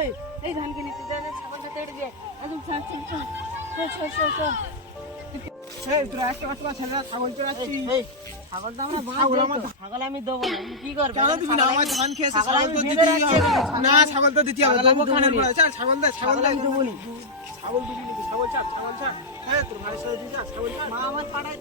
এই ধান কিনে তুই ছাগলটা তেড়ে দিয়ে একদম চল তোরা একটা কথা ছেলেরা ছাগল চড়াচ্ছি। ছাগলটা আমরা ছাগল আমি দেবো না, কি করবো? কেন দিবি না? আমার ধান খেয়েছে, ছাগল তো দিতেই হবে। না, ছাগল তো দিতে হবে। দেবো খানের পরে। ছাড়, ছাগল দে, ছাগল দে। দেবো নি। ছাগল দিবি নাকি? ছাগল ছাড়, ছাগল ছাড়। তোর ভাইয়ের সাথে দিবি না, ছাগল ছাড়। মা আমার পাড়ায়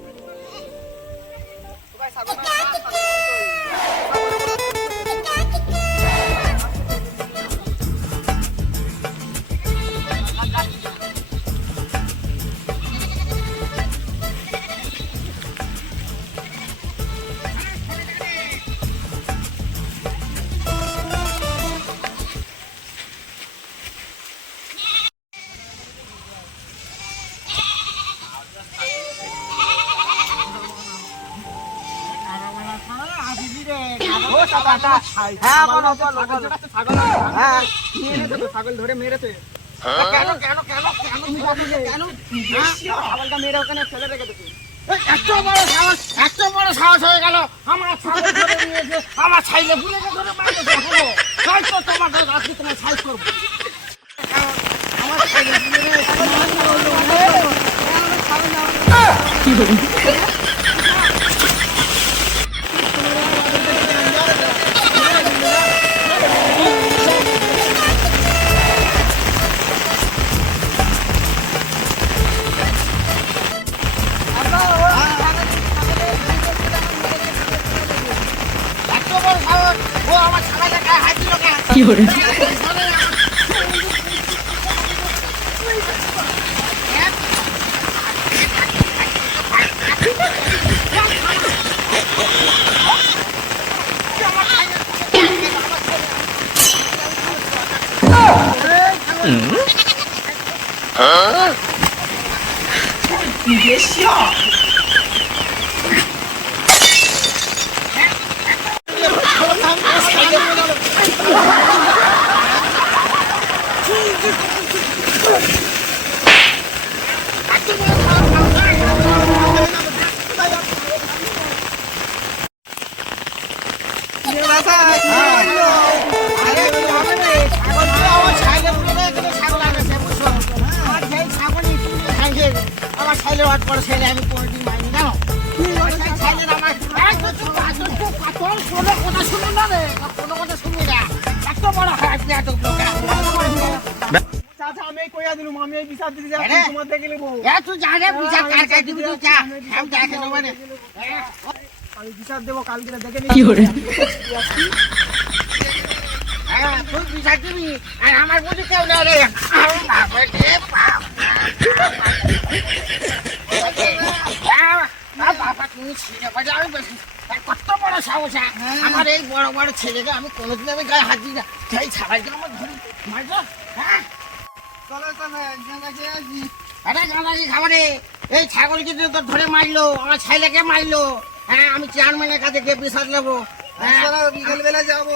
ছাগল ধরে মেরেছে। ছাগলটা মেরে ওখানে ফেলে রেখে দিতে। এত বড় সাহস হয়ে গেল আমার ছাগল ধরে নিয়েছে, আমার ছাইলে বুড়েকে ধরে মারতে যাবো। তাই তো তোমাদের আজকে তোমার সাইজ করবো। আমার ছাইলে ও আমার ছাগলটা গায়ে হাত দিল কেন? কি করে? আমার ছাইলের হাত পড়ে ছেলে আমি কোনোদিন মাইনি জানো। ছাইলের আমার কোনো কথা শুনুন না রে, কোনো কথা শুনবি না। এত বড় হয় আপনি এত চাচা, আমি কইয়া দিলুম, আমি এই বিচার দিতে যাচ্ছি, তোমার দেখে নেবো। তুই জানে বিচার কার কাছে দিবি তুই যা, আমি দেখে নেবো না। আমি বিচার দেবো, কালকে দেখে কি নিবি। করে? তুই বিচার দিবি আর আমার বুঝি কেউ না রে। বাবা তুমি ছিঁড়ে বাজে আমি বেশি কত বড় সাহস আমার এই বড় বড় ছেলেকে আমি কোনোদিন আমি গায়ে হাত দিই না। সেই ছাড়াইকে আমার ধরে মারবো। হ্যাঁ চলো চলো, গাঁদা খেয়ে আসি। আরে গাঁদাজি খাবারে এই ছাগলকে তো ধরে মারলো, আমার ছেলেকে মারলো। হ্যাঁ আমি চেয়ারম্যানের কাছে গিয়ে বিচার নেবো। চলো, বিকেল বেলা যাবো।